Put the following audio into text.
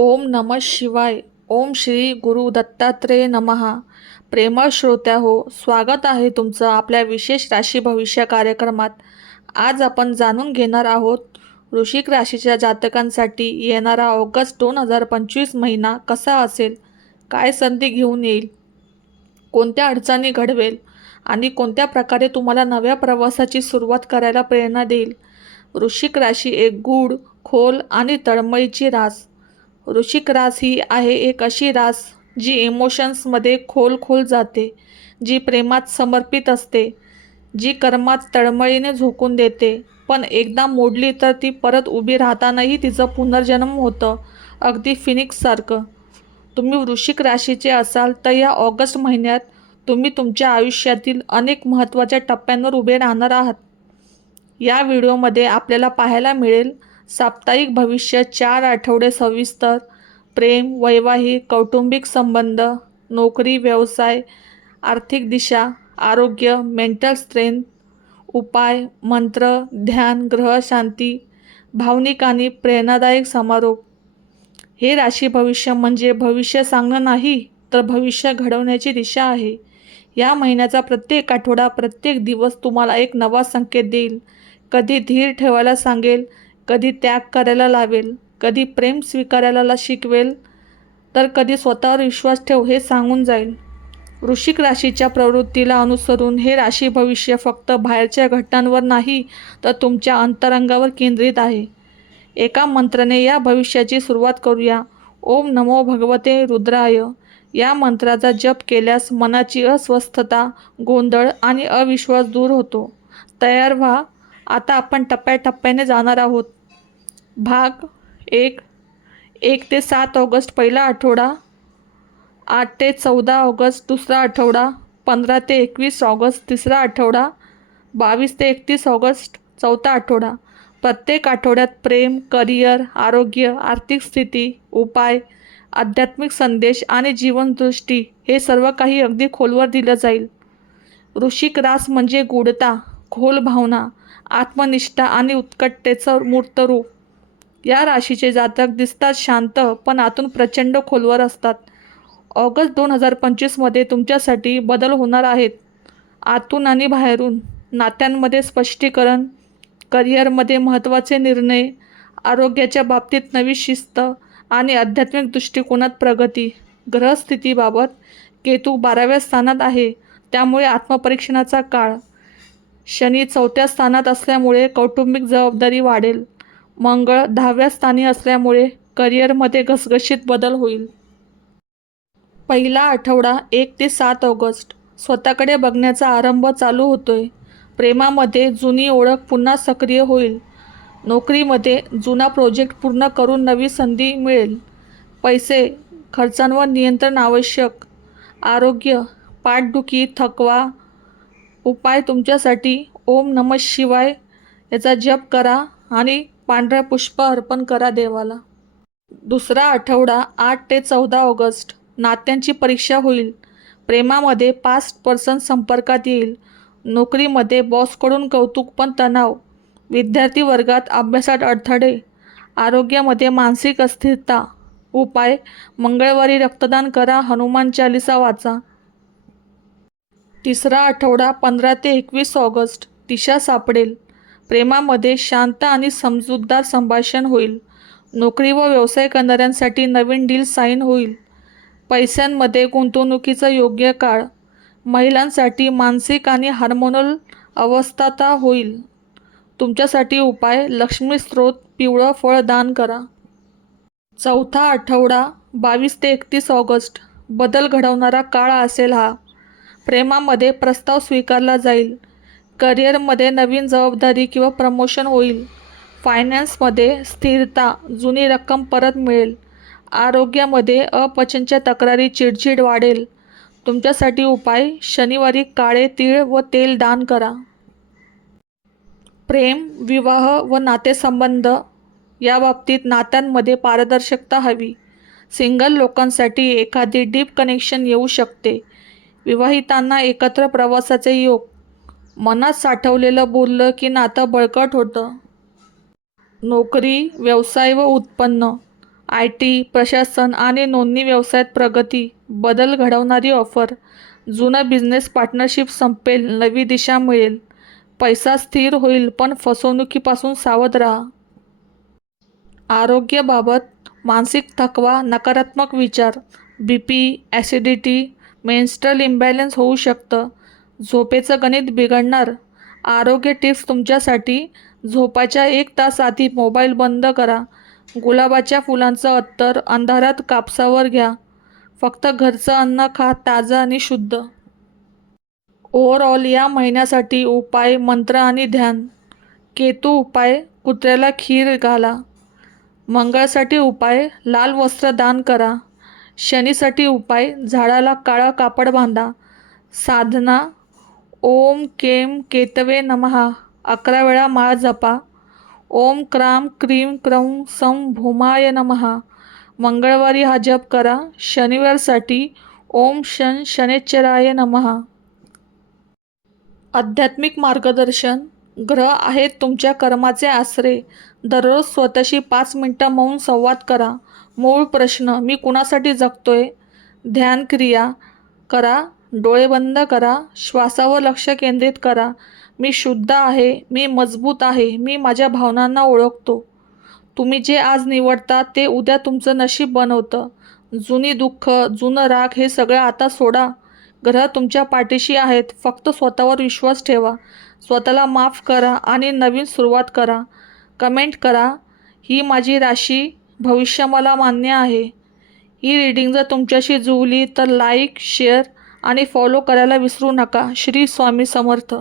ओम नम शिवाय. ओम श्री गुरु दत्तात्रेय नमहा प्रेमळ श्रोत्या हो स्वागत आहे तुमचं आपल्या विशेष राशी भविष्य कार्यक्रमात. आज आपण जाणून घेणार आहोत वृश्चिक राशीच्या जातकांसाठी येणारा ऑगस्ट दोन हजार पंचवीस महिना कसा असेल? काय संधी घेऊन येईल? कोणत्या अडचणी घडवेल? आणि कोणत्या प्रकारे तुम्हाला नव्या प्रवासाची सुरुवात करायला प्रेरणा देईल? वृश्चिक राशी एक गूढ खोल आणि तळमळीची रास. वृश्चिक रास ही आहे एक अशी रास जी इमोशन्समध्ये खोल खोल जाते जी प्रेमात समर्पित असते जी कर्मात तळमळीने झोकून देते. पण एकदा मोडली तर ती परत उभी राहतानाही तिचं पुनर्जन्म होतं अगदी फिनिक्ससारखं तुम्ही वृश्चिक राशीचे असाल तर या ऑगस्ट महिन्यात तुम्ही तुमच्या आयुष्यातील अनेक महत्त्वाच्या टप्प्यांवर उभे राहणार आहात. या व्हिडिओमध्ये आपल्याला पाहायला मिळेल साप्ताहिक भविष्य चार आठवडे सविस्तर प्रेम वैवाहिक कौटुंबिक संबंध नोकरी व्यवसाय आर्थिक दिशा आरोग्य मेंटल स्ट्रेंथ उपाय मंत्र ध्यान ग्रहशांती भावनिक आणि प्रेरणादायक समारोप. हे राशी भविष्य म्हणजे भविष्य सांगणं नाही तर भविष्य घडवण्याची दिशा आहे. या महिन्याचा प्रत्येक आठवडा प्रत्येक दिवस तुम्हाला एक नवा संकेत देईल. कधी धीर ठेवायला सांगेल कधी त्याग करायला लावेल कधी प्रेम स्वीकारायला ला शिकवेल तर कधी स्वतःवर विश्वास ठेव हे सांगून जाईल. वृश्चिक राशीच्या प्रवृत्तीला अनुसरून हे राशी भविष्य फक्त बाहेरच्या घटनांवर नाही तर तुमच्या अंतरंगावर केंद्रित आहे. एका मंत्राने या भविष्याची सुरुवात करूया. ओम नमो भगवते रुद्राय. या मंत्राचा जप केल्यास मनाची अस्वस्थता गोंधळ आणि अविश्वास दूर होतो. तयार व्हा. आता आपण टप्प्याटप्प्याने जाणार आहोत. भाग एक. एक ते सात ऑगस्ट पहिला आठवडा. आठ ते चौदा ऑगस्ट दुसरा आठवडा. पंधरा ते एकवीस ऑगस्ट तिसरा आठवडा. बावीस ते एकतीस ऑगस्ट चौथा आठवडा. प्रत्येक आठवड्यात प्रेम करिअर आरोग्य आर्थिक स्थिती उपाय आध्यात्मिक संदेश आणि जीवनदृष्टी हे सर्व काही अगदी खोलवर दिलं जाईल. ऋषिक रास म्हणजे गूढता खोल भावना आत्मनिष्ठा आणि उत्कटतेचं मूर्त रूप या राशीचे जातक दिसतात शांत पण आतून प्रचंड खोलवर असतात. ऑगस्ट दोन हजार पंचवीसमध्ये तुमच्यासाठी बदल होणार आहेत. आतून आणि बाहेरून नात्यांमध्ये स्पष्टीकरण करिअरमध्ये महत्त्वाचे निर्णय आरोग्याच्या बाबतीत नवी शिस्त आणि आध्यात्मिक दृष्टिकोनात प्रगती. ग्रहस्थितीबाबत केतू बाराव्या स्थानात आहे त्यामुळे आत्मपरीक्षणाचा काळ. शनी चौथ्या स्थानात असल्यामुळे कौटुंबिक जबाबदारी वाढेल. मंगळ दहाव्या स्थानी असल्यामुळे करिअरमध्ये घसघशीत बदल होईल. पहिला आठवडा एक ते सात ऑगस्ट. स्वतःकडे बघण्याचा आरंभ चालू होतोय. प्रेमामध्ये जुनी ओळख पुन्हा सक्रिय होईल. नोकरीमध्ये जुना प्रोजेक्ट पूर्ण करून नवी संधी मिळेल. पैसे खर्चांवर नियंत्रण आवश्यक. आरोग्य पाठदुखी थकवा उपाय तुमच्यासाठी. ओम नम शिवाय. याचा जप करा. आणि पांढऱ्या पुष्प अर्पण करा देवाला. दुसरा आठवडा आठ ते चौदा ऑगस्ट. नात्यांची परीक्षा होईल. प्रेमामध्ये पाच पर्सन संपर्कात येईल. नोकरीमध्ये बॉसकडून कौतुक पण तणाव. विद्यार्थी वर्गात अभ्यासात अडथळे. आरोग्यामध्ये मानसिक अस्थिरता. उपाय. मंगळवारी रक्तदान करा हनुमान चालिसा वाचा. तिसरा आठवडा पंधरा ते एकवीस ऑगस्ट. दिशा सापडेल. प्रेमामध्ये शांत आणि समजूतदार संभाषण होईल. नोकरी व व्यवसाय करणाऱ्यांसाठी नवीन डील साईन होईल. पैशांमध्ये गुंतवणुकीचा योग्य काळ. महिलांसाठी मानसिक आणि हार्मोनल अवस्थाता होईल. तुमच्यासाठी उपाय लक्ष्मी स्रोत पिवळं फळ दान करा. चौथा आठवडा बावीस ते एकतीस ऑगस्ट. बदल घडवणारा काळ असेल हा. प्रेमामध्ये प्रस्ताव स्वीकारला जाईल. करिअरमध्ये नवीन जबाबदारी किंवा प्रमोशन होईल. फायनान्समध्ये स्थिरता जुनी रक्कम परत मिळेल. आरोग्यामध्ये अपचनच्या तक्रारी चिडचिड वाढेल. तुमच्यासाठी उपाय शनिवारी काळे तीळ व तेल दान करा. प्रेम विवाह व नातेसंबंध या बाबतीत नात्यांमध्ये पारदर्शकता हवी. सिंगल लोकांसाठी एखादी डीप कनेक्शन येऊ शकते. विवाहितांना एकत्र प्रवासाचे योग मनात साठवलेलं बोललं की नातं बळकट होतं. नोकरी व्यवसाय व उत्पन्न आय टी प्रशासन आणि नोंदणी व्यवसायात प्रगती बदल घडवणारी ऑफर जुनं बिझनेस पार्टनरशिप संपेल नवी दिशा मिळेल पैसा स्थिर होईल पण फसवणुकीपासून सावध राहा. आरोग्याबाबत मानसिक थकवा नकारात्मक विचार B P acidity menstrual imbalance होऊ शकतं. झोपेचं गणित बिघडणार. आरोग्य टिप्स तुमच्यासाठी. झोपाच्या एक तास आधी मोबाईल बंद करा. गुलाबाच्या फुलांचं अत्तर अंधारात कापसावर घ्या. फक्त घरचं अन्न खा ताजं आणि शुद्ध. ओव्हरऑल या महिन्यासाठी उपाय मंत्र आणि ध्यान. केतू उपाय कुत्र्याला खीर घाला. मंगळसाठी उपाय लाल वस्त्र दान करा. शनीसाठी उपाय झाडाला काळं कापड बांधा. साधना ओम केम केतवे नमहा अकरा वेळा माळ जपा. ओम क्राम क्रीम क्रौं सं भूमाय नमहा मंगळवारी हा जप करा. शनिवारसाठी ओम शन शनेश्चराय नमहा आध्यात्मिक मार्गदर्शन. ग्रह आहेत तुमच्या कर्माचे आसरे. दररोज स्वतःशी पाच मिनटं मौन संवाद करा. मूळ प्रश्न मी कुणासाठी जगतोय? ध्यान क्रिया करा. डोळे बंद करा श्वासावर लक्ष केंद्रित करा. मी शुद्ध आहे मी मजबूत आहे मी माझ्या भावनांना ओळखतो. तुम्ही जे आज निवडता ते उद्या तुमचं नशीब बनवतं. जुनी दुःख जुनं राग हे सगळं आता सोडा. ग्रह तुमच्या पाठीशी आहेत फक्त स्वतःवर विश्वास ठेवा. स्वतःला माफ करा आणि नवीन सुरुवात करा. कमेंट करा ही माझी राशी भविष्य मला मान्य आहे. ही रीडिंग जर तुमच्याशी जुळली तर लाईक शेअर आणि फॉलो करायला विसरू नका. श्री स्वामी समर्थ.